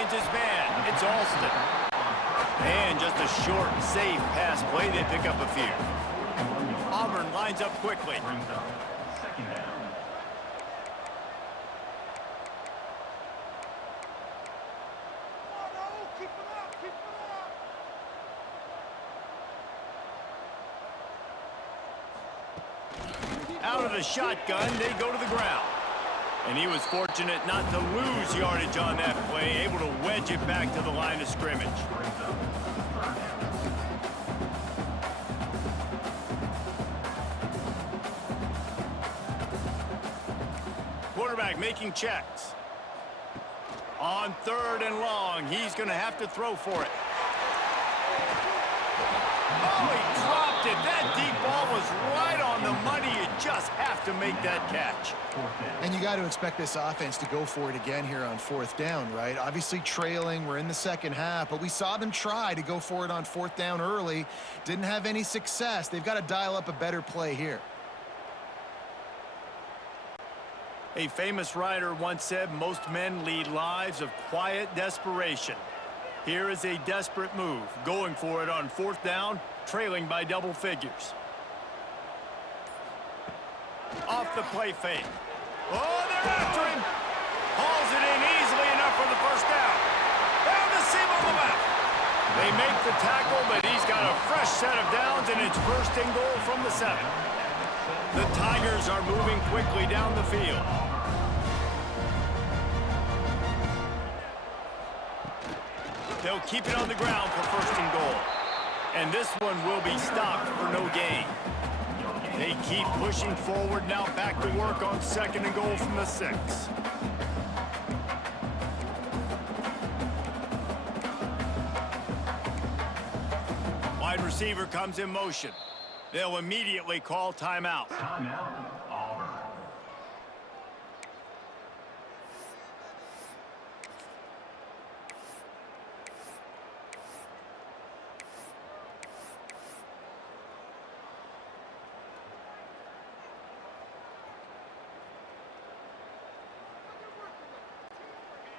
finds his man. It's Alston. And just a short, safe pass play. They pick up a few. Auburn lines up quickly. Out of the shotgun, they go to the ground. And he was fortunate not to lose yardage on that play, able to wedge it back to the line of scrimmage. Quarterback making checks. On 3rd and long, he's going to have to throw for it. Oh, he dropped it. That deep ball was right on the money. You just have to make that catch. And you got to expect this offense to go for it again here on 4th down, right? Obviously trailing. We're in the second half, but we saw them try to go for it on 4th down early. Didn't have any success. They've got to dial up a better play here. A famous writer once said, most men lead lives of quiet desperation. Here is a desperate move, going for it on 4th down, trailing by double figures. Off the play fake. Oh, they're after him. Hauls it in easily enough for the 1st down. Found the seam on the left. They make the tackle, but he's got a fresh set of downs, and it's 1st and goal from the 7. The Tigers are moving quickly down the field. They'll keep it on the ground for 1st and goal. And this one will be stopped for no gain. They keep pushing forward now, back to work on 2nd and goal from the 6. Wide receiver comes in motion. They'll immediately call timeout. Timeout, Auburn.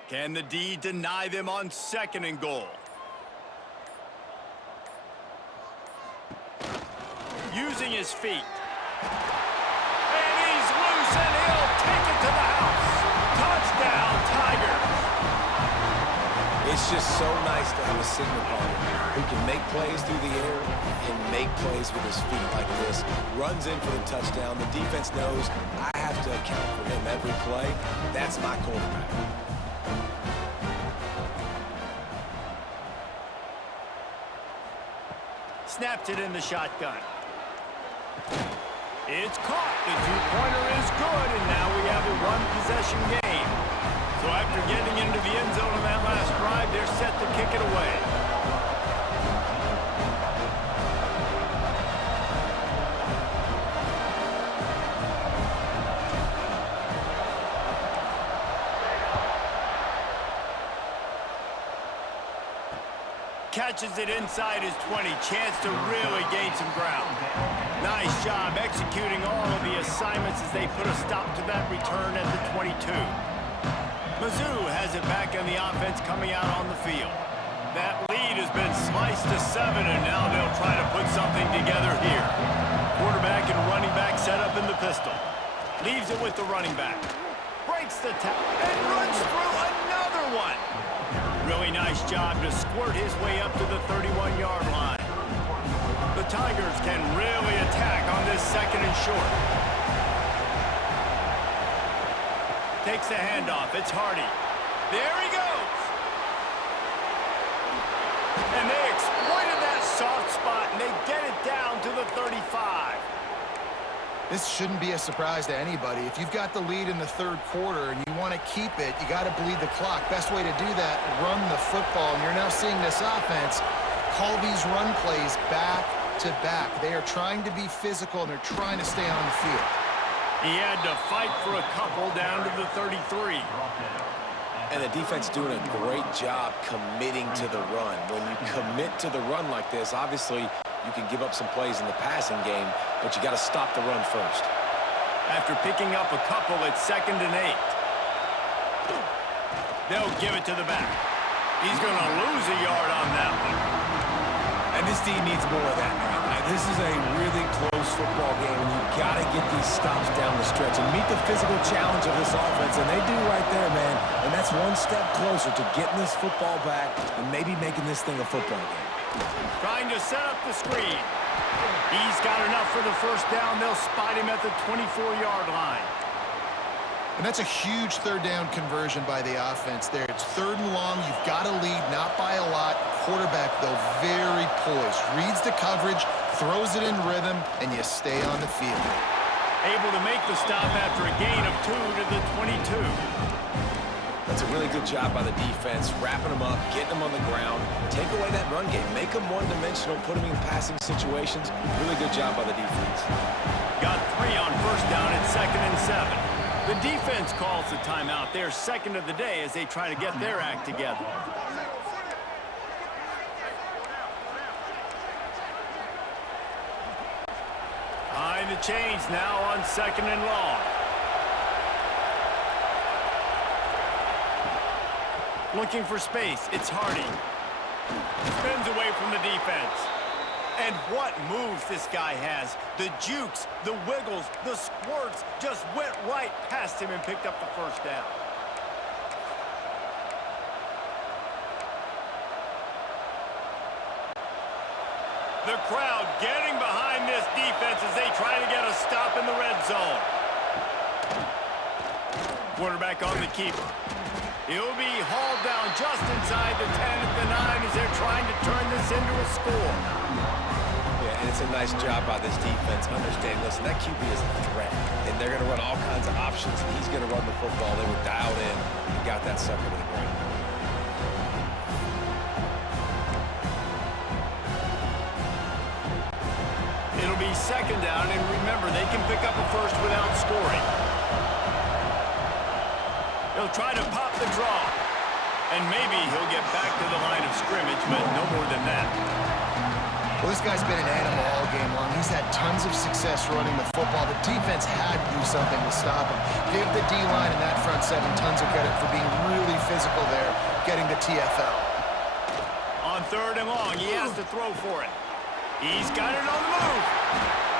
Can the D deny them on 2nd and goal? Using his feet. And he's loose, and he'll take it to the house. Touchdown, Tigers. It's just so nice to have a signal caller who can make plays through the air and make plays with his feet like this. Runs in for the touchdown. The defense knows I have to account for him every play. That's my quarterback. Snaps it in the shotgun. It's caught. The 2-pointer is good, and now we have a 1-possession game. So after getting into the end zone on that last drive, they're set to kick it away. Catches it inside his 20. Chance to really gain some ground. Nice job executing all of the assignments as they put a stop to that return at the 22. Mizzou has it back on the offense coming out on the field. That lead has been sliced to 7, and now they'll try to put something together here. Quarterback and running back set up in the pistol. Leaves it with the running back. Breaks the tackle and runs through another one. Really nice job to squirt his way up to the 31-yard line. The Tigers can really attack on this 2nd and short. Takes the handoff. It's Hardy. There he goes. And they exploited that soft spot, and they get it down to the 35. This shouldn't be a surprise to anybody. If you've got the lead in the 3rd quarter and you want to keep it, you got to bleed the clock. Best way to do that, run the football. And you're now seeing this offense call these run plays back to back. They are trying to be physical, and they're trying to stay on the field. He had to fight for a couple down to the 33. And the defense doing a great job committing to the run. When you commit to the run like this, obviously you can give up some plays in the passing game, but you got to stop the run first. After picking up a couple, it's 2nd and 8. They'll give it to the back. He's going to lose a yard on that one. And this team needs more of that, man. This is a really close football game, and you've got to get these stops down the stretch and meet the physical challenge of this offense, and they do right there, man. And that's one step closer to getting this football back and maybe making this thing a football game. Trying to set up the screen. He's got enough for the first down. They'll spot him at the 24-yard line. And that's a huge third down conversion by the offense there. It's 3rd and long. You've got to lead, not by a lot. Quarterback, though, very poised. Reads the coverage, throws it in rhythm, and you stay on the field. Able to make the stop after a gain of 2 to the 22. That's a really good job by the defense, wrapping them up, getting them on the ground, take away that run game, make them one-dimensional, put them in passing situations. Really good job by the defense. Got 3 on first down at 2nd and 7. The defense calls the timeout. They're second of the day as they try to get their act together. Behind the chains now on 2nd and long. Looking for space. It's Hardy. Spins away from the defense. And what moves this guy has. The jukes, the wiggles, the squirts just went right past him and picked up the first down. The crowd getting behind this defense as they try to get a stop in the red zone. Quarterback on the keeper. He'll be hauled down just inside the 10 at the 9 as they're trying to turn this into a score. Yeah, and it's a nice job by this defense. Understand, listen, that QB is a threat, and they're going to run all kinds of options, and he's going to run the football. They were dialed in and got that sucker to the ground. It'll be 2nd down, and remember, they can pick up a first without scoring. He'll try to pop the draw. And maybe he'll get back to the line of scrimmage, but no more than that. Well, this guy's been an animal all game long. He's had tons of success running the football. The defense had to do something to stop him. Give the D-line and that front 7 tons of credit for being really physical there, getting the TFL. On 3rd and long, he has to throw for it. He's got it on the move.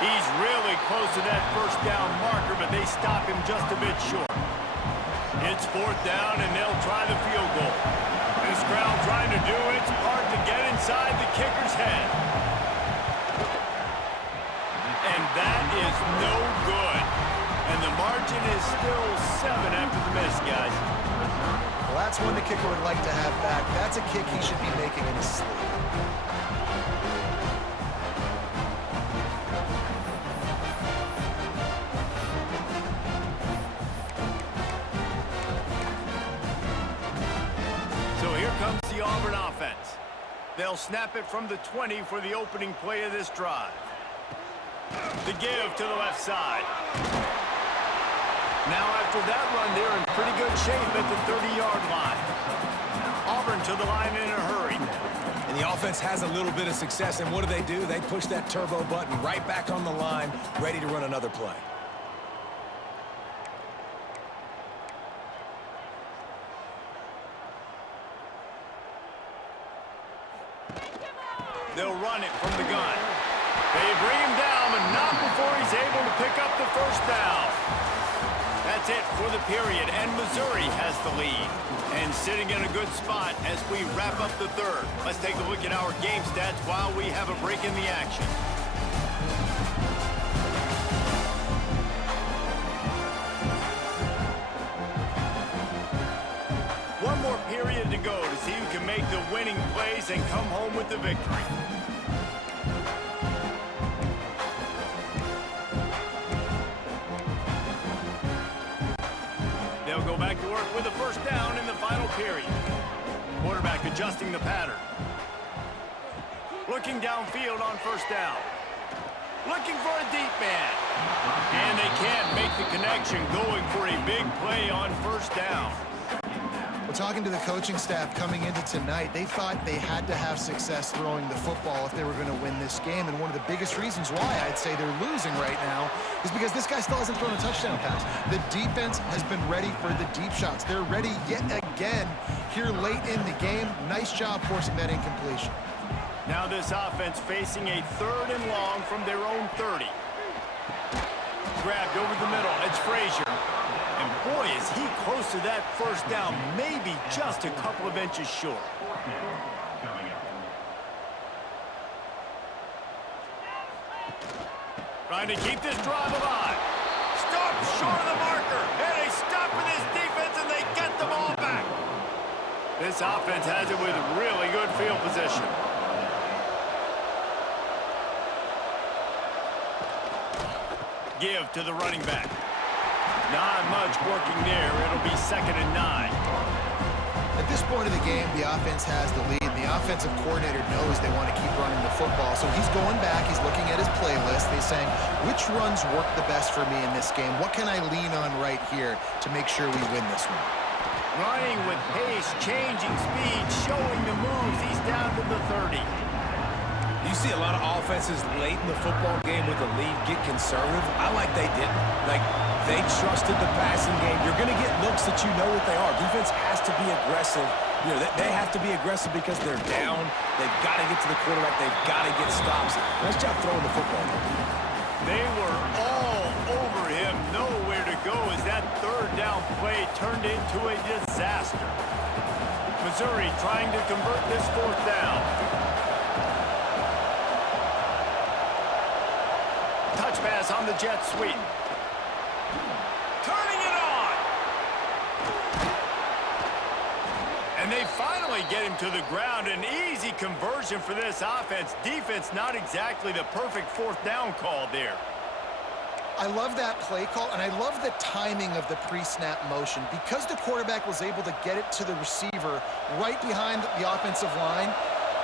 He's really close to that first down marker, but they stop him just a bit short. It's 4th down, and they'll try the field goal. This crowd trying to do its part to get inside the kicker's head. And that is no good. And the margin is still 7 after the miss, guys. Well, that's one the kicker would like to have back. That's a kick he should be making in his sleep. Comes the Auburn offense. They'll snap it from the 20 for the opening play of this drive. The give to the left side. Now after that run, they're in pretty good shape at the 30-yard line. Auburn to the line in a hurry. And the offense has a little bit of success, and what do? They push that turbo button right back on the line, ready to run another play. They'll run it from the gun. They bring him down, but not before he's able to pick up the first down. That's it for the period, and Missouri has the lead. And sitting in a good spot as we wrap up the 3rd. Let's take a look at our game stats while we have a break in the action. One more period to go to see who can make the winning plays and come home with the victory. They'll go back to work with a first down in the final period. Quarterback adjusting the pattern. Looking downfield on first down. Looking for a deep man. And they can't make the connection, going for a big play on first down. Well, talking to the coaching staff coming into tonight, they thought they had to have success throwing the football if they were going to win this game. And one of the biggest reasons why I'd say they're losing right now is because this guy still hasn't thrown a touchdown pass. The defense has been ready for the deep shots. They're ready yet again here late in the game. Nice job forcing that incompletion. Now this offense facing a 3rd and long from their own 30. Grabbed over the middle. It's Frazier. And boy, is he close to that first down. Maybe just a couple of inches short. Trying to keep this drive alive. Stop short of the marker. And they stop with this defense, and they get the ball back. This offense has it with really good field position. Give to the running back. Not much working there. It'll be 2nd and 9. At this point of the game, the offense has the lead. The offensive coordinator knows they want to keep running the football, so he's going back. He's looking at his playlist. He's saying, which runs work the best for me in this game? What can I lean on right here to make sure we win this one? Running with pace, changing speed, showing the moves. He's down to the 30. You see a lot of offenses late in the football game with the lead get conservative. I like they didn't. Like, they trusted the passing game. You're going to get looks that you know what they are. Defense has to be aggressive. You know, they have to be aggressive because they're down. They've got to get to the quarterback. They've got to get stops. Nice job throwing the football. They were all over him. Nowhere to go as that 3rd down play turned into a disaster. Missouri trying to convert this 4th down. Touch pass on the jet sweep. Turning it on. And they finally get him to the ground. An easy conversion for this offense. Defense not exactly the perfect 4th down call there. I love that play call, and I love the timing of the pre-snap motion. Because the quarterback was able to get it to the receiver right behind the offensive line,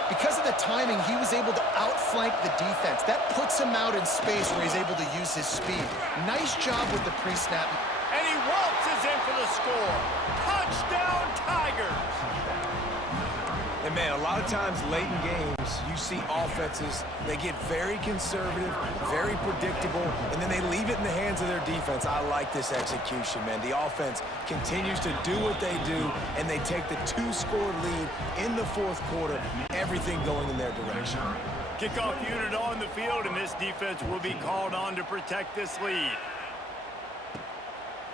because of the timing, he was able to outflank the defense. That puts him out in space where he's able to use his speed. Nice job with the pre-snap. And he waltzes in for the score. Touchdown, Tigers! And, man, a lot of times late in games, you see offenses, they get very conservative, very predictable, and then they leave it in the hands of their defense. I like this execution, man. The offense continues to do what they do, and they take the 2-score lead in the 4th quarter, everything going in their direction. Kickoff unit on the field, and this defense will be called on to protect this lead.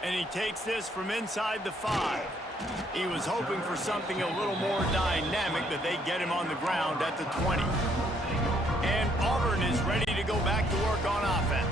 And he takes this from inside the 5. He was hoping for something a little more dynamic, but they get him on the ground at the 20. And Auburn is ready to go back to work on offense.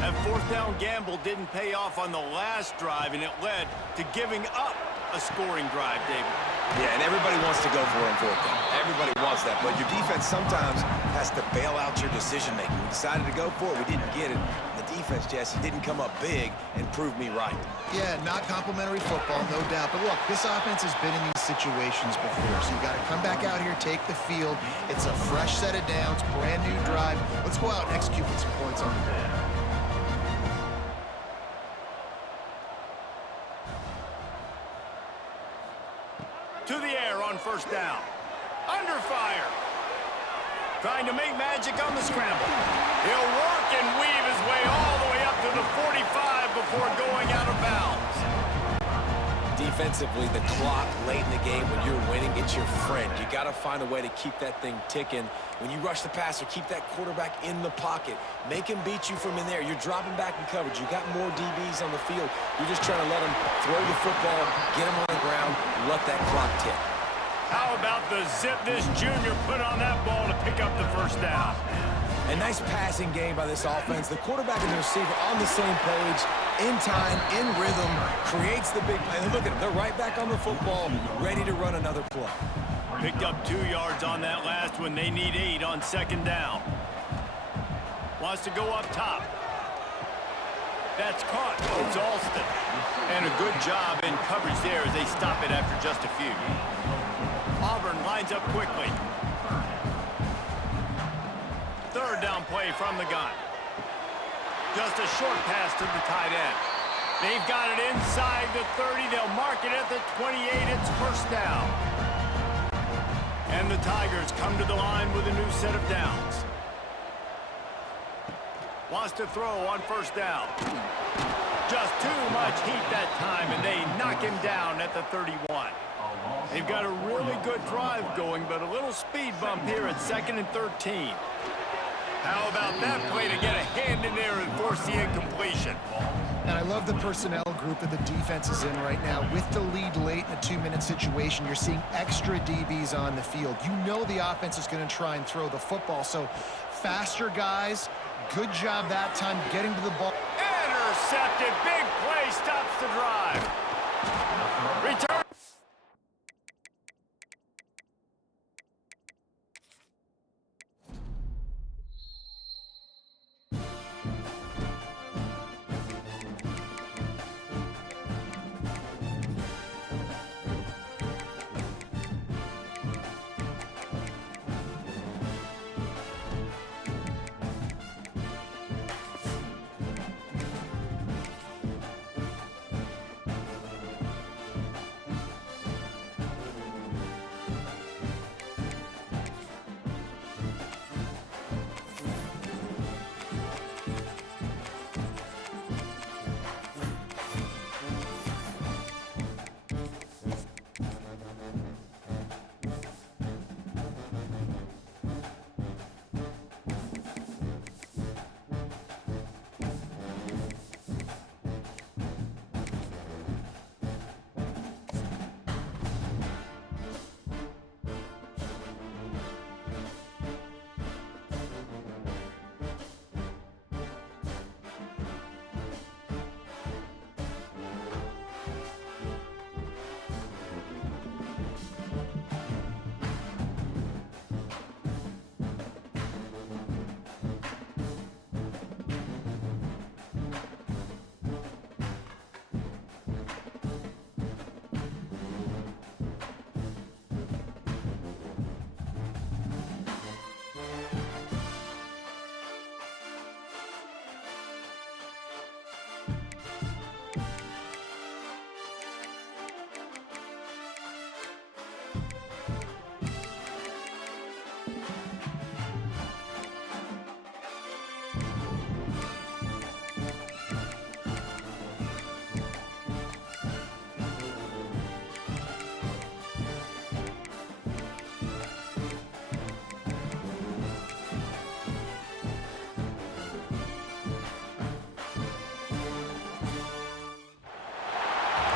That 4th down gamble didn't pay off on the last drive, and it led to giving up a scoring drive, David. Yeah, and everybody wants to go for it on 4th down. Everybody wants that, but your defense sometimes has to bail out your decision-making. We decided to go for it. We didn't get it. The defense, Jesse, didn't come up big and prove me right. Yeah, not complimentary football, no doubt. But look, this offense has been in these situations before, so you got to come back out here, take the field. It's a fresh set of downs, brand new drive. Let's go out and execute with some points on the board. To the air on 1st down. Under fire. Trying to make magic on the scramble. He'll work and weave his way all the way up to the 45 before going out of bounds. Defensively, the clock late in the game when you're winning, it's your friend. You got to find a way to keep that thing ticking. When you rush the passer, keep that quarterback in the pocket. Make him beat you from in there. You're dropping back in coverage. You got more DBs on the field. You're just trying to let him throw the football, get him on the ground, let that clock tick. How about the zip this junior put on that ball to pick up the 1st down? A nice passing game by this offense. The quarterback and the receiver on the same page, in time, in rhythm, creates the big play. And look at them. They're right back on the football, ready to run another play. Picked up 2 yards on that last one. They need 8 on 2nd down. Wants to go up top. That's caught. It's Alston. And a good job in coverage there as they stop it after just a few. Auburn lines up quickly. 3rd down play from the gun. Just a short pass to the tight end. They've got it inside the 30. They'll mark it at the 28. It's 1st down. And the Tigers come to the line with a new set of downs. Wants to throw on 1st down. Just too much heat that time, and they knock him down at the 31. They've got a really good drive going, but a little speed bump here at 2nd and 13. How about that play to get a hand in there and force the incompletion? And I love the personnel group that the defense is in right now. With the lead late in a 2-minute situation, you're seeing extra DBs on the field. You know the offense is going to try and throw the football. So faster guys, good job that time getting to the ball. Intercepted. Big play stops the drive. Return.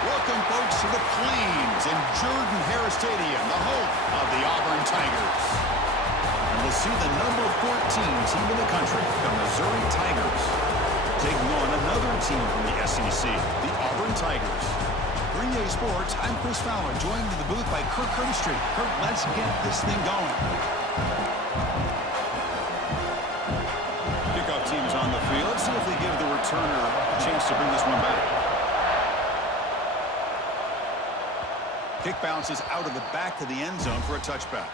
Welcome, folks, to the Plains in Jordan-Hare Stadium, the home of the Auburn Tigers. And we'll see the number 14 team in the country, the Missouri Tigers, taking on another team from the SEC, the Auburn Tigers. For EA Sports, I'm Chris Fowler, joined in the booth by Kirk Herbstreit. Kirk, let's get this thing going. Kickoff team is on the field. Let's see if they give the returner a chance to bring this one back. Kick bounces out of the back of the end zone for a touchback.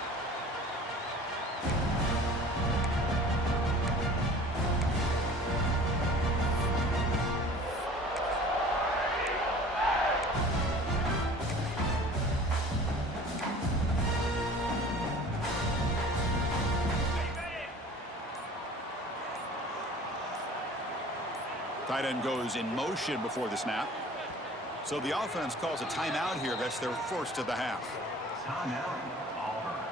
Tight end goes in motion before the snap. So the offense calls a timeout here. That's their first of the half. Timeout, Auburn.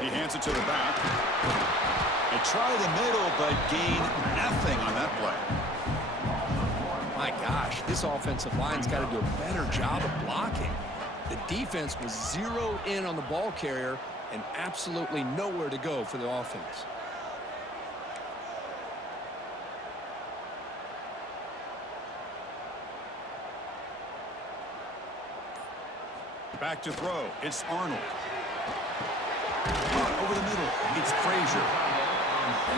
He hands it to the back. They try the middle, but gain nothing on that play. My gosh, this offensive line's got to do a better job of blocking. The defense was zeroed in on the ball carrier and absolutely nowhere to go for the offense. Back to throw. It's Arnold. Over the middle. It's Frazier.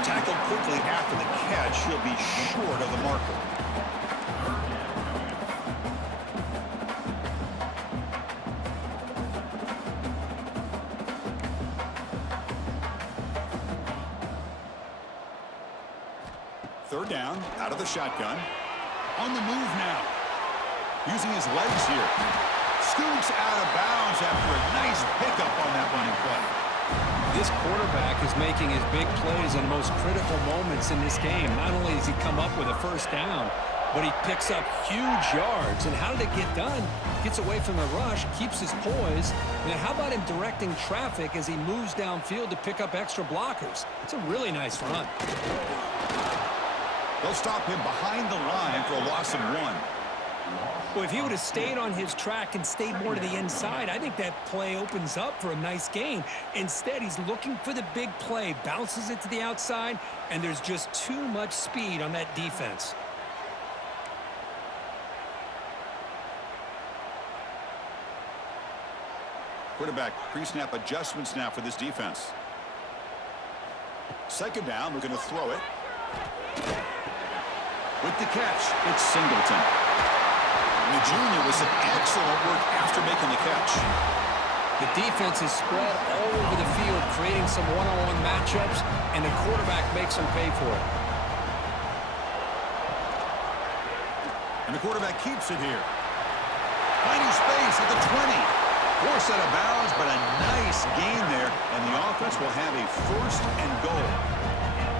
Tackled quickly after the catch. He'll be short of the marker. Third down, out of the shotgun. On the move now. Using his legs here. Scoots out of bounds after a nice pickup on that running play. This quarterback is making his big plays in the most critical moments in this game. Not only does he come up with a first down, but he picks up huge yards. And how did it get done? Gets away from the rush, keeps his poise. And then how about him directing traffic as he moves downfield to pick up extra blockers? It's a really nice run. They'll stop him behind the line for a loss of 1. Well, if he would have stayed on his track and stayed more to the inside, I think that play opens up for a nice gain. Instead, he's looking for the big play, bounces it to the outside, and there's just too much speed on that defense. Quarterback pre-snap adjustments now for this defense. Second down, we're going to throw it. With the catch, it's Singleton. And the junior with some excellent work after making the catch. The defense is spread all over the field, creating some one-on-one matchups, and the quarterback makes them pay for it. And the quarterback keeps it here. Finding space at the 20. Forced out of bounds, but a nice gain there, and the offense will have a first and goal.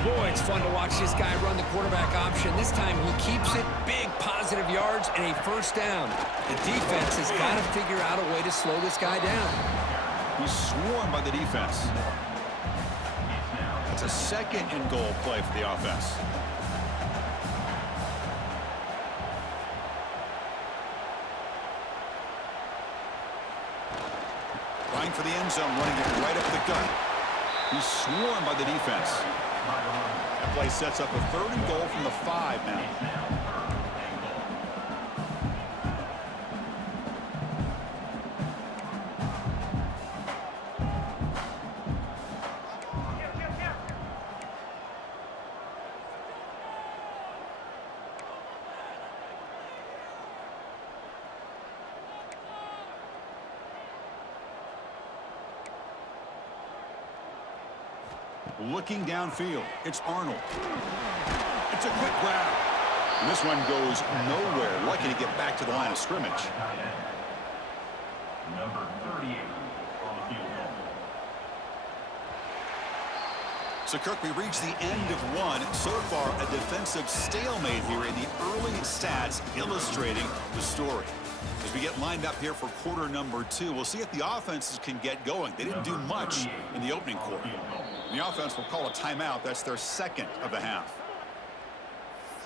Boy, it's fun to watch this guy run the quarterback option. This time he keeps it, big positive yards, and a first down. The defense has got to figure out a way to slow this guy down. He's swarmed by the defense. That's a second and goal play for the offense. Trying for the end zone, running it right up the gut. He's swarmed by the defense. That play sets up a third and goal from the 5 now. Looking downfield, it's Arnold. It's a quick grab. And this one goes nowhere. Lucky to get back to the line of scrimmage. Number 38 on the field goal. So, Kirk, we reached the end of one. So far, a defensive stalemate here in the early stats illustrating the story. As we get lined up here for quarter number 2, we'll see if the offenses can get going. They didn't do much in the opening quarter. The offense will call a timeout. That's their second of the half.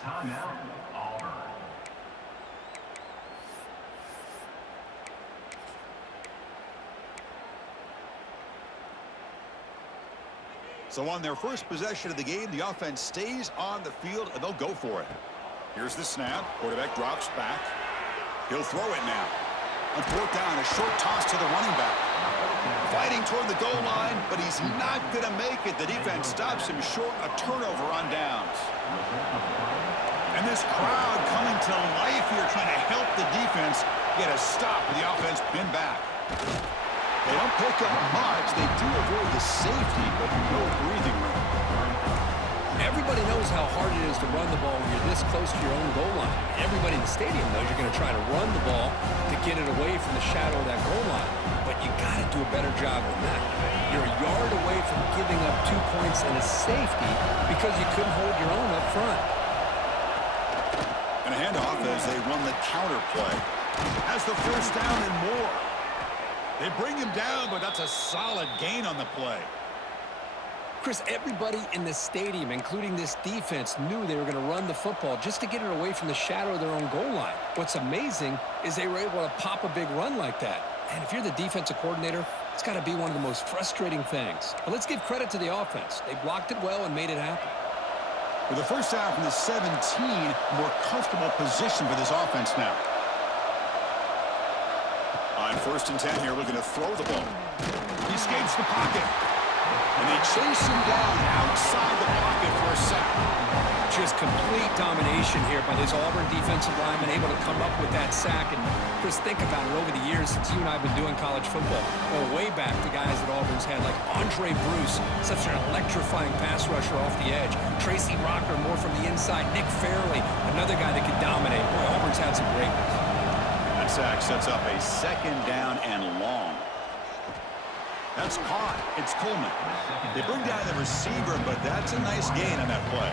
Timeout, Auburn. So on their first possession of the game, the offense stays on the field, and they'll go for it. Here's the snap. Quarterback drops back. He'll throw it now. On fourth down, a short toss to the running back. Fighting toward the goal line, but he's not going to make it. The defense stops him short, a turnover on downs. And this crowd coming to life here, trying to help the defense get a stop with the offense pinned back. They don't pick up much. They do avoid the safety, but no breathing room. Everybody knows how hard it is to run the ball when you're this close to your own goal line. Everybody in the stadium knows you're going to try to run the ball to get it away from the shadow of that goal line. But you got to do a better job than that. You're a yard away from giving up 2 points and a safety because you couldn't hold your own up front. And a handoff as they run the counter play. Has the first down and more. They bring him down, but that's a solid gain on the play. Chris, everybody in the stadium, including this defense, knew they were going to run the football just to get it away from the shadow of their own goal line. What's amazing is they were able to pop a big run like that. And if you're the defensive coordinator, it's got to be one of the most frustrating things. But let's give credit to the offense. They blocked it well and made it happen. With the first down from the 17, more comfortable position for this offense now. On first and 10 here, we're going to throw the ball. He escapes the pocket. And they chase him down outside the pocket for a sack. Just complete domination here by this Auburn defensive lineman, able to come up with that sack. And Chris, think about it over the years since you and I have been doing college football. Going way back to guys that Auburn's had, like Andre Bruce, such an electrifying pass rusher off the edge. Tracy Rocker, more from the inside. Nick Fairley, another guy that could dominate. Boy, Auburn's had some greatness. That sack sets up a second down and long. That's caught. It's Coleman. They bring down the receiver, but that's a nice gain on that play.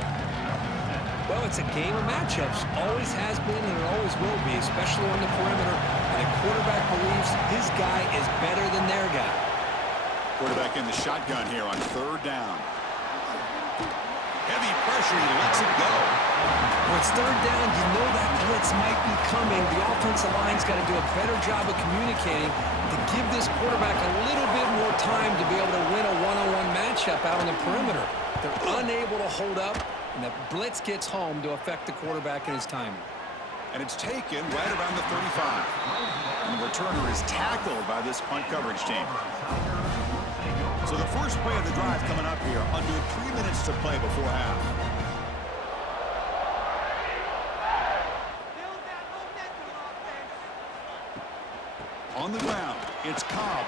Well, it's a game of matchups. Always has been and it always will be, especially on the perimeter. And the quarterback believes his guy is better than their guy. Quarterback in the shotgun here on third down. Heavy pressure. He lets it go. When it's third down, you know that blitz might be coming. The offensive line's got to do a better job of communicating to give this quarterback a little bit more time to be able to win a one-on-one matchup out on the perimeter. They're unable to hold up, and the blitz gets home to affect the quarterback and his timing. And it's taken right around the 35. And the returner is tackled by this punt coverage team. So the first play of the drive coming up here, under 3 minutes to play before half. On the ground, it's Cobb.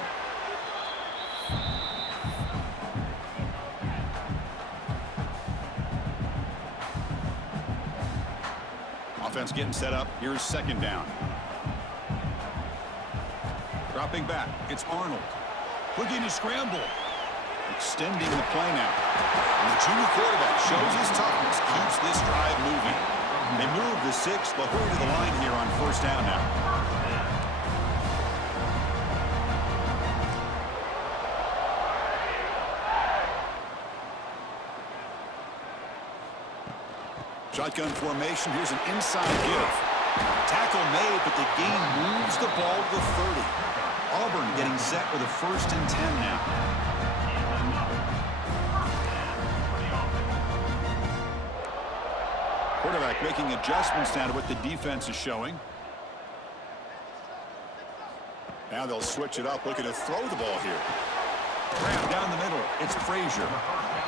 Offense getting set up. Here's second down. Dropping back, it's Arnold. Looking to scramble. Extending the play now. And the junior quarterback shows his toughness, keeps this drive moving. They move the 6, but hurry to the line here on first down now. Shotgun formation. Here's an inside give. Tackle made, but the gain moves the ball to the 30. Auburn getting set with a 1st and 10 now. Quarterback making adjustments now to what the defense is showing. Now they'll switch it up, looking to throw the ball here. Grab down the middle. It's Frazier.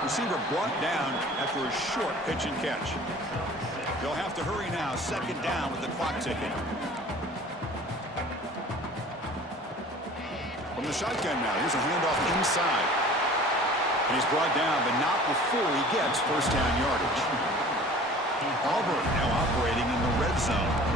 Receiver brought down after a short pitch and catch. They'll have to hurry now. Second down with the clock ticking. From the shotgun now. Here's a handoff inside. And he's brought down, but not before he gets first down yardage. Auburn now operating in the red zone.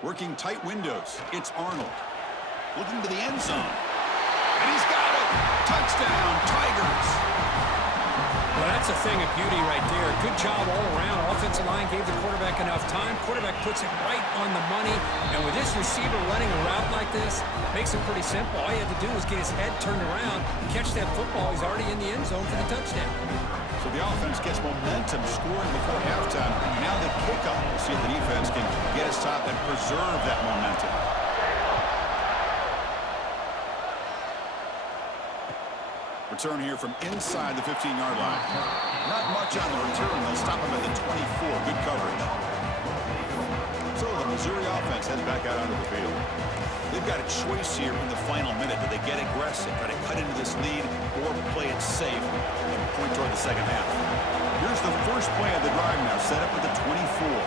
Working tight windows. It's Arnold. Looking to the end zone. And he's got it. Touchdown, Tigers. Well, that's a thing of beauty right there. Good job all around. Offensive line gave the quarterback enough time. Quarterback puts it right on the money. And with this receiver running a route like this, makes it pretty simple. All you had to do was get his head turned around, catch that football. He's already in the end zone for the touchdown. So the offense gets momentum, scoring before halftime. Now the kickoff. We'll see if the defense can get his top and preserve that momentum. Return here from inside the 15-yard line. Not much on the return. They'll stop him at the 24. Good coverage. So the Missouri offense heads back out onto the field. They've got a choice here in the final minute. Do they get aggressive, try to cut into this lead, or play it safe and point toward the second half? Here's the first play of the drive now, set up at the 24.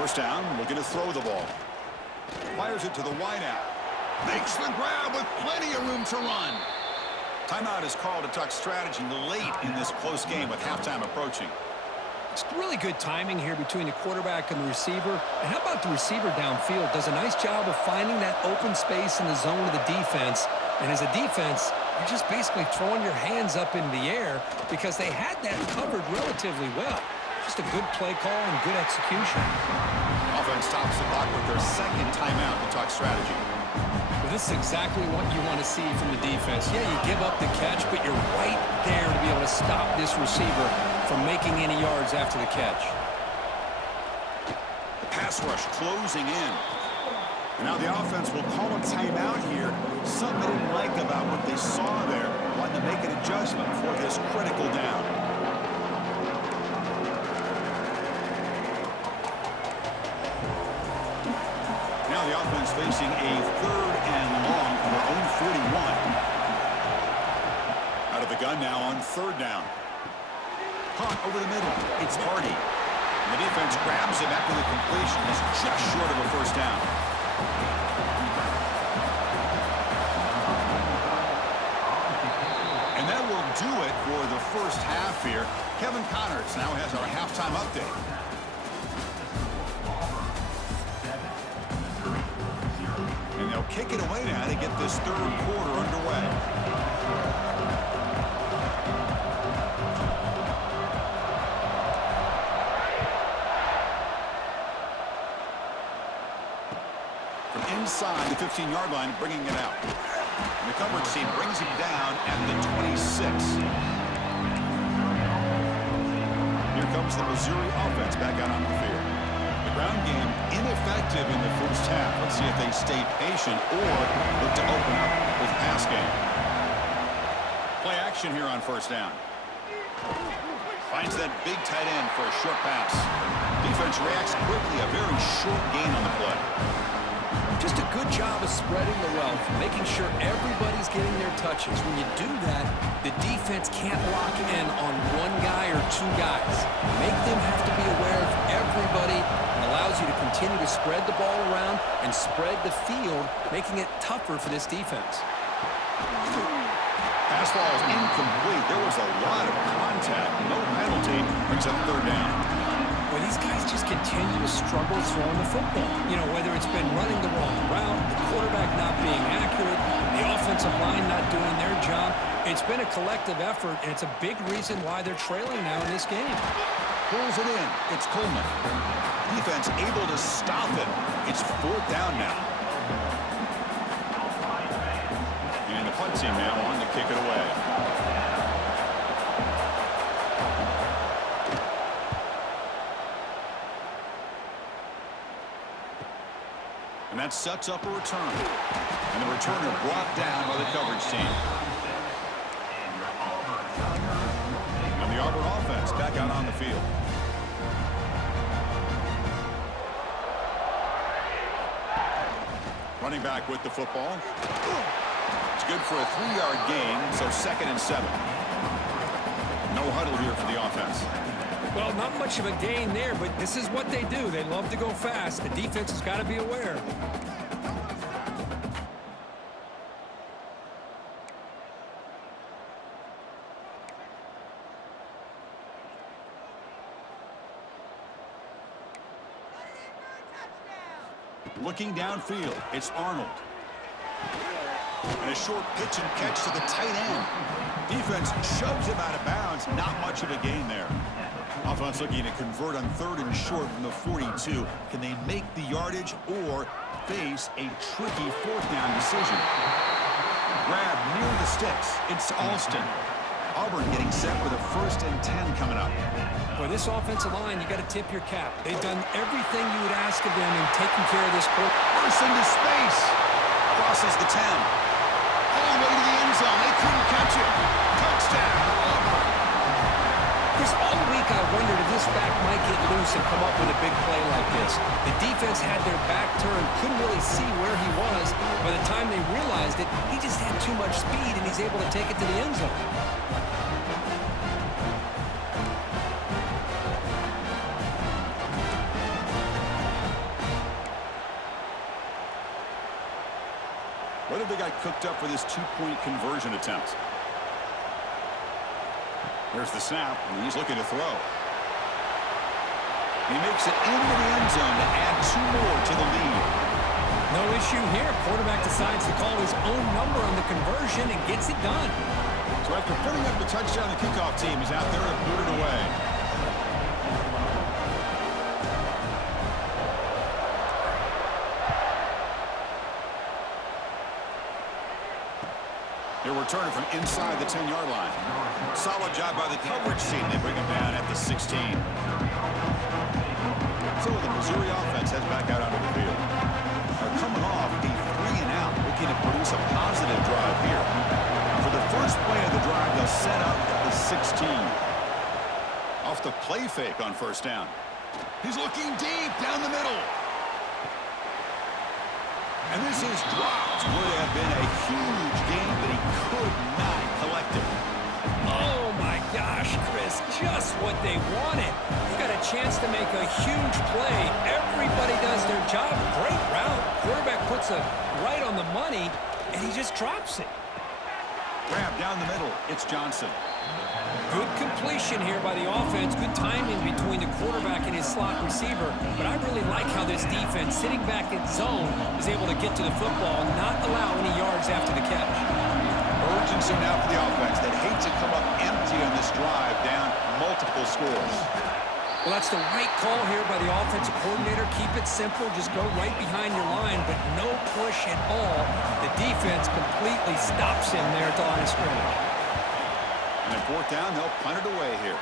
First down, looking to throw the ball. Fires it to the wideout. Makes the grab with plenty of room to run. Timeout is called to talk strategy late in this close game with halftime approaching. It's really good timing here between the quarterback and the receiver. And how about the receiver downfield? Does a nice job of finding that open space in the zone of the defense. And as a defense, you're just basically throwing your hands up in the air because they had that covered relatively well. Just a good play call and good execution. Offense stops the clock with their second timeout to talk strategy. Well, this is exactly what you want to see from the defense. Yeah, you give up the catch, but you're right there to be able to stop this receiver from making any yards after the catch. The pass rush closing in. And now the offense will call a timeout here. Something they didn't like about what they saw there. Wanted to make an adjustment for this critical down. Now the offense facing a 3rd and long from their own 41. Out of the gun now on 3rd down. Punt over the middle. It's Hardy. The defense grabs him after the completion. It's just short of a first down. And that will do it for the first half here. Kevin Connors now has our halftime update. And they'll kick it away now to get this third quarter underway. From inside the 15-yard line, bringing it out. And the coverage team brings him down at the 26. Here comes the Missouri offense back out on the field. The ground game ineffective in the first half. Let's see if they stay patient or look to open up with pass game. Play action here on first down. Finds that big tight end for a short pass. Defense reacts quickly. A very short gain on the play. Just a good job of spreading the wealth, making sure everybody's getting their touches. When you do that, the defense can't lock in on one guy or two guys. Make them have to be aware of everybody. It allows you to continue to spread the ball around and spread the field, making it tougher for this defense. Pass ball is incomplete. There was a lot of contact. No penalty. Brings up third down. Well, these guys just continue to struggle throwing the football. You know, whether it's been running the wrong route, the quarterback not being accurate, the offensive line not doing their job. It's been a collective effort, and it's a big reason why they're trailing now in this game. Pulls it in. It's Coleman. Defense able to stop it. It's fourth down now. And the punt team now on to kick it away. And that sets up a return. And the returner brought down by the coverage team. And the Auburn offense back out on the field. Running back with the football. It's good for a 3-yard gain, so 2nd and 7. No huddle here for the offense. Well, not much of a gain there, but this is what they do. They love to go fast. The defense has got to be aware. Looking downfield, it's Arnold. And a short pitch and catch to the tight end. Defense shoves him out of bounds. Not much of a gain there. Offense looking to convert on 3rd and short from the 42. Can they make the yardage or face a tricky 4th down decision? Grab near the sticks. It's Alston. Auburn getting set with a 1st and 10 coming up. For this offensive line, you got to tip your cap. They've done everything you would ask of them in taking care of this quarter. Bursts into space. Crosses the 10. All the way to the end zone. They couldn't catch it. Touchdown, Auburn. This all week I wondered if this back might get loose and come up with a big play like this. The defense had their back turned, couldn't really see where he was. By the time they realized it, he just had too much speed and he's able to take it to the end zone. What have they got cooked up for this 2-point conversion attempt? There's the snap, and he's looking to throw. He makes it into the end zone to add 2 more to the lead. No issue here. Quarterback decides to call his own number on the conversion and gets it done. So after putting up the touchdown, the kickoff team is out there to boot it away. They're returning from inside the 10-yard line. Solid job by the coverage team. They bring him down at the 16. So the Missouri offense heads back out onto the field. They're coming off a 3-and-out, looking to produce a positive drive here. For the first play of the drive, they'll set up at the 16. Off the play fake on first down. He's looking deep down the middle. And this is dropped. Would have been a huge game, but he could not collect it. Oh, my gosh, Chris, just what they wanted. You got a chance to make a huge play. Everybody does their job. Great route. Quarterback puts it right on the money, and he just drops it. Grab down the middle. It's Johnson. Good completion here by the offense. Good timing between the quarterback and his slot receiver. But I really like how this defense, sitting back in zone, is able to get to the football and not allow any yards after the catch. Urgency now for the offense that hate to come up empty on this drive, down multiple scores. Well, that's the right call here by the offensive coordinator. Keep it simple. Just go right behind your line, but no push at all. The defense completely stops him there at the line of scrimmage. And at fourth down, they'll punt it away here.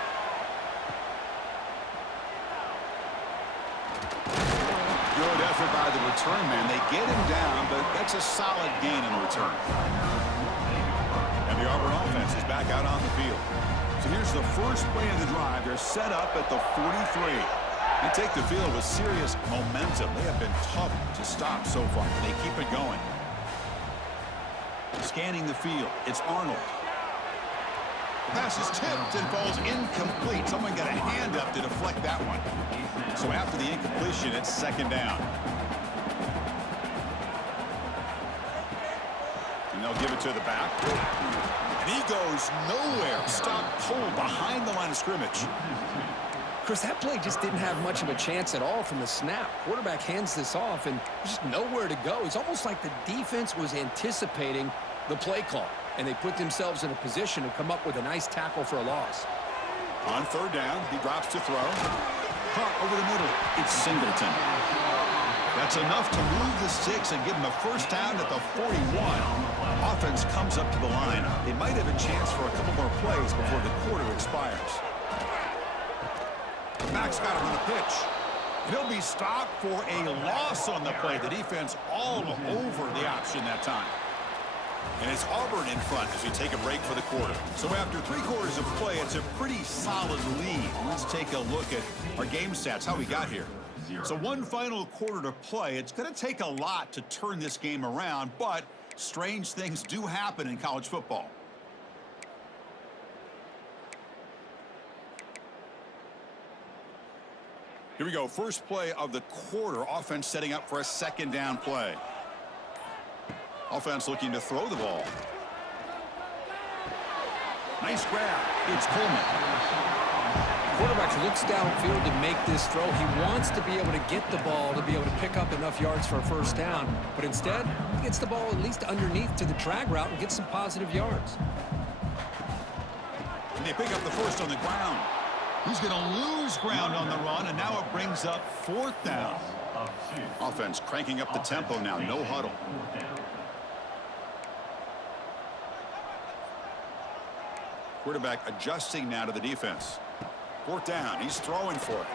Good effort by the return man. They get him down, but that's a solid gain in return. And the Auburn offense is back out on the field. So here's the first play of the drive. They're set up at the 43. They take the field with serious momentum. They have been tough to stop so far. They keep it going. Scanning the field. It's Arnold. Pass is tipped and falls incomplete. Someone got a hand up to deflect that one. So after the incompletion, it's second down. And they'll give it to the back. And he goes nowhere. Stop pulled behind the line of scrimmage. Chris, that play just didn't have much of a chance at all from the snap. Quarterback hands this off, and there's just nowhere to go. It's almost like the defense was anticipating the play call, and they put themselves in a position to come up with a nice tackle for a loss. On third down, he drops to throw. Caught over the middle. It's Singleton. That's enough to move the sticks and give him a first down at the 41. Offense comes up to the line. They might have a chance for a couple more plays before the quarter expires. Max got him on the pitch. He'll be stopped for a loss on the play. The defense all over the option that time. And it's Auburn in front as we take a break for the quarter. So after 3 quarters of play, it's a pretty solid lead. Let's take a look at our game stats, how we got here. So one final quarter to play. It's going to take a lot to turn this game around, but strange things do happen in college football. Here we go. First play of the quarter. Offense setting up for a second down play. Offense looking to throw the ball. Nice grab. It's Coleman. Quarterback looks downfield to make this throw. He wants to be able to get the ball to be able to pick up enough yards for a first down. But instead, he gets the ball at least underneath to the drag route and gets some positive yards. And they pick up the first on the ground. He's going to lose ground on the run, and now it brings up fourth down. Offense cranking up the tempo now. No huddle. Quarterback adjusting now to the defense. Fourth down. He's throwing for it.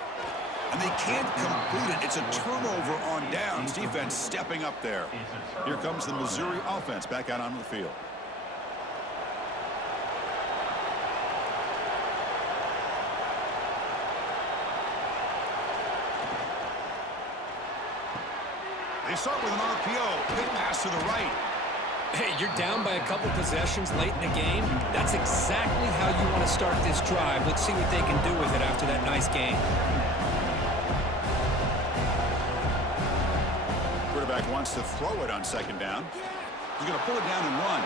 And they can't complete it. It's a turnover on downs. Defense stepping up there. Here comes the Missouri offense back out onto the field. They start with an RPO. Big pass to the right. Hey, you're down by a couple possessions late in the game. That's exactly how you want to start this drive. Let's see what they can do with it after that nice game. Quarterback wants to throw it on second down. He's going to pull it down and run.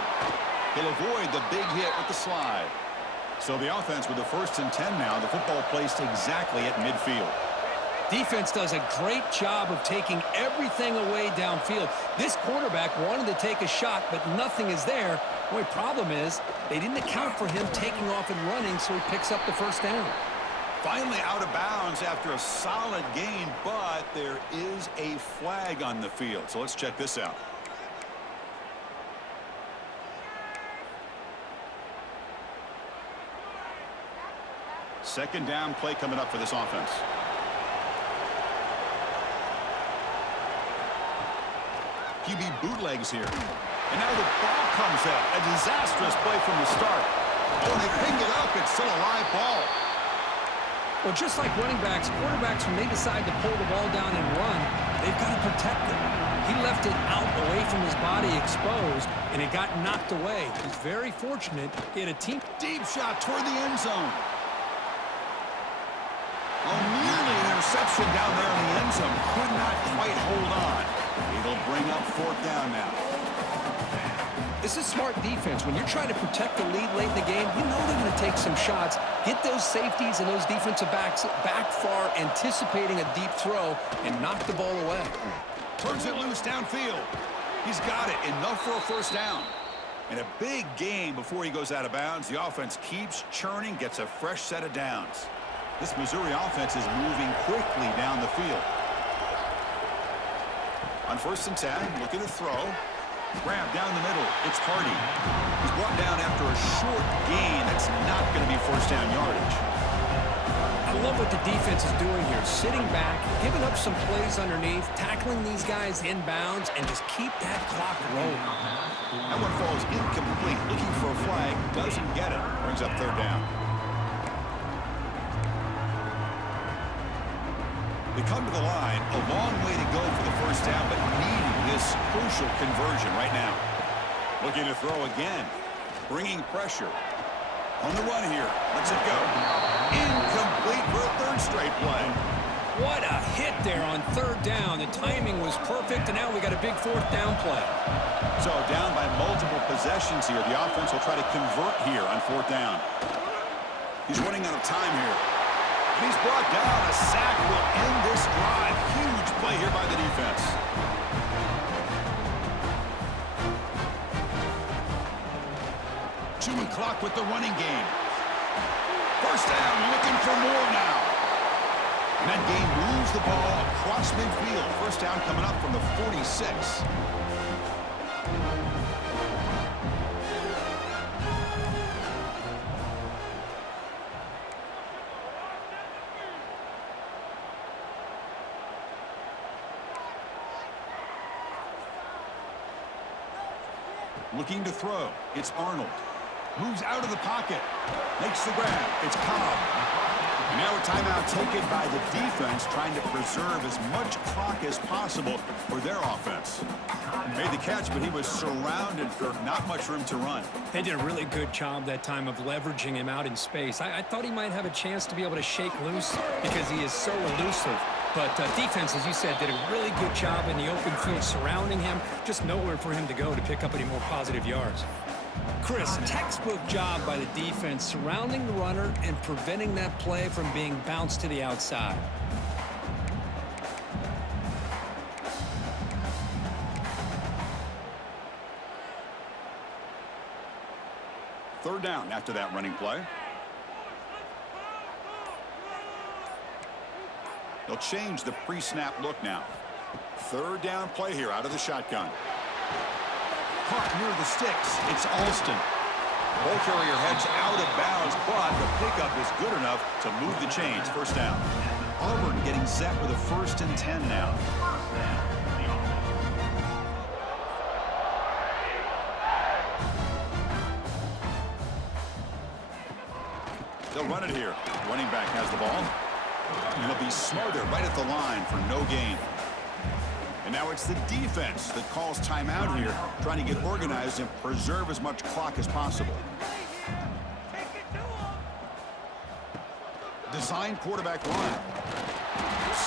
He'll avoid the big hit with the slide. So the offense with the 1st and 10 now. The football placed exactly at midfield. Defense does a great job of taking everything away downfield. This quarterback wanted to take a shot, but nothing is there. The only problem is they didn't account for him taking off and running, so he picks up the first down. Finally out of bounds after a solid gain, but there is a flag on the field. So let's check this out. Second down play coming up for this offense. QB bootlegs here. And now the ball comes out. A disastrous play from the start. Oh, they pick it up. It's still a live ball. Well, just like running backs, quarterbacks, when they decide to pull the ball down and run, they've got to protect it. He left it out away from his body exposed, and it got knocked away. He's very fortunate he had a team. Deep shot toward the end zone. Oh, nearly an interception down there in the end zone. Could not quite hold on. It'll bring up fourth down now. This is smart defense. When you're trying to protect the lead late in the game, you know they're going to take some shots, get those safeties and those defensive backs back far, anticipating a deep throw, and knock the ball away. Turns it loose downfield. He's got it. Enough for a first down. In a big game before he goes out of bounds, the offense keeps churning, gets a fresh set of downs. This Missouri offense is moving quickly down the field. On 1st and 10, looking to throw. Grab down the middle. It's Hardy. He's brought down after a short gain. That's not going to be first down yardage. I love what the defense is doing here. Sitting back, giving up some plays underneath, tackling these guys inbounds, and just keep that clock rolling. That one falls incomplete. Looking for a flag. Doesn't get it. Brings up third down. They come to the line, a long way to go for the first down, but needing this crucial conversion right now. Looking to throw again, bringing pressure. On the run here, lets it go. Incomplete for a third straight play. What a hit there on third down. The timing was perfect, and now we got a big fourth down play. So down by multiple possessions here. The offense will try to convert here on fourth down. He's running out of time here. And he's brought down. A sack will end this drive. Huge play here by the defense. Chewing clock with the running game. First down, looking for more now. And that game moves the ball across midfield. First down coming up from the 46. Looking to throw. It's Arnold. Moves out of the pocket. Makes the grab. It's Cobb. And now a timeout taken by the defense, trying to preserve as much clock as possible for their offense. Made the catch, but he was surrounded for not much room to run. They did a really good job that time of leveraging him out in space. I thought he might have a chance to be able to shake loose because he is so elusive. But defense, as you said, did a really good job in the open field surrounding him. Just nowhere for him to go to pick up any more positive yards. Chris, textbook job by the defense surrounding the runner and preventing that play from being bounced to the outside. Third down after that running play. They'll change the pre-snap look now. Third down play here out of the shotgun. Caught near the sticks. It's Alston. Ball carrier heads out of bounds, but the pickup is good enough to move the chains. First down. Auburn getting set with a 1st and 10 now. They'll run it here. Running back has the ball. And he'll be smothered right at the line for no gain. And now it's the defense that calls timeout here, trying to get organized and preserve as much clock as possible. Design quarterback run.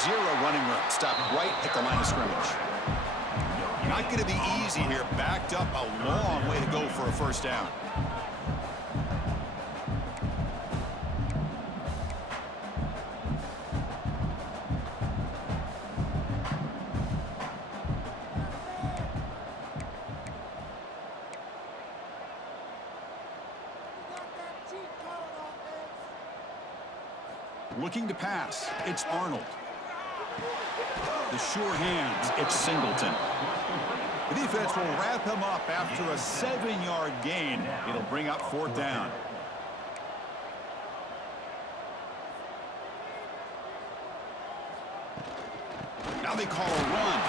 Zero running room. Stopped right at the line of scrimmage. Not going to be easy here. Backed up a long way to go for a first down. Looking to pass. It's Arnold. The sure hands. It's Singleton. The defense will wrap him up after a 7-yard gain. It'll bring up fourth down. Now they call a run.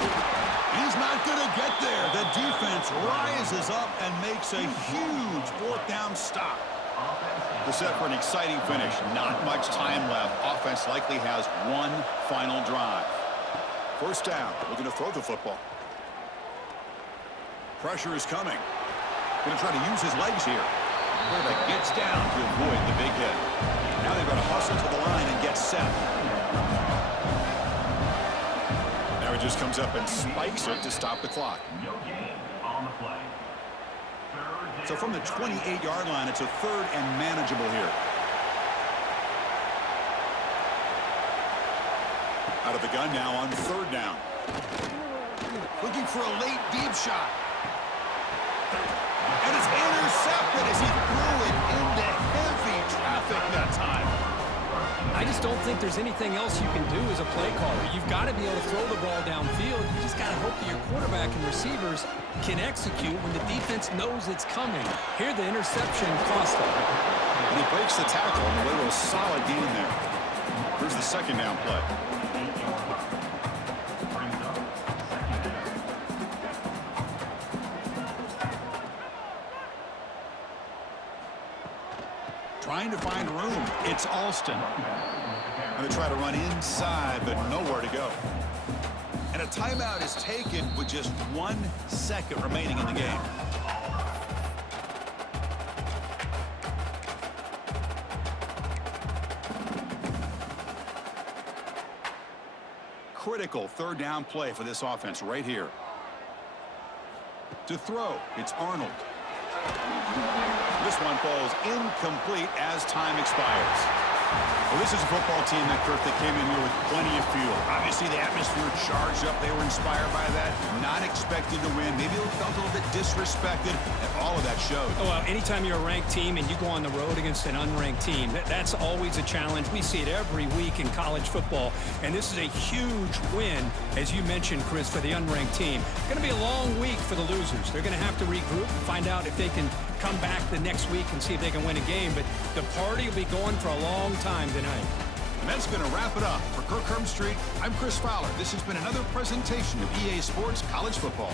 He's not going to get there. The defense rises up and makes a huge fourth down stop. We're set for an exciting finish. Not much time left. Offense likely has one final drive. First down. Looking to throw the football. Pressure is coming. Going to try to use his legs here. Quarterback gets down to avoid the big hit. Now they've got to hustle to the line and get set. Now he just comes up and spikes it to stop the clock. No gain on the play. So from the 28-yard line, it's a third and manageable here. Out of the gun now on third down. Looking for a late deep shot. And it's intercepted as he threw it into heavy traffic that time. I just don't think there's anything else you can do as a play caller. You've got to be able to throw the ball downfield. You just got to hope that your quarterback and receivers can execute when the defense knows it's coming. Here, the interception cost them. And he breaks the tackle on the way to a solid gain there. Here's the second down play. Trying to find room. It's Alston. Going to try to run inside, but nowhere to go. And a timeout is taken with just 1 second remaining in the game. Critical third down play for this offense right here. To throw, it's Arnold. This one falls incomplete as time expires. Well, this is a football team that came in here with plenty of fuel. Obviously, the atmosphere charged up. They were inspired by that. Not expected to win. Maybe they felt a little bit disrespected, and all of that showed. Oh, well, anytime you're a ranked team and you go on the road against an unranked team, that's always a challenge. We see it every week in college football, and this is a huge win, as you mentioned, Chris, for the unranked team. It's going to be a long week for the losers. They're going to have to regroup and find out if they can come back the next week and see if they can win a game, but the party will be going for a long time tonight. And that's going to wrap it up. For Kirk Street, I'm Chris Fowler. This has been another presentation of EA Sports College Football.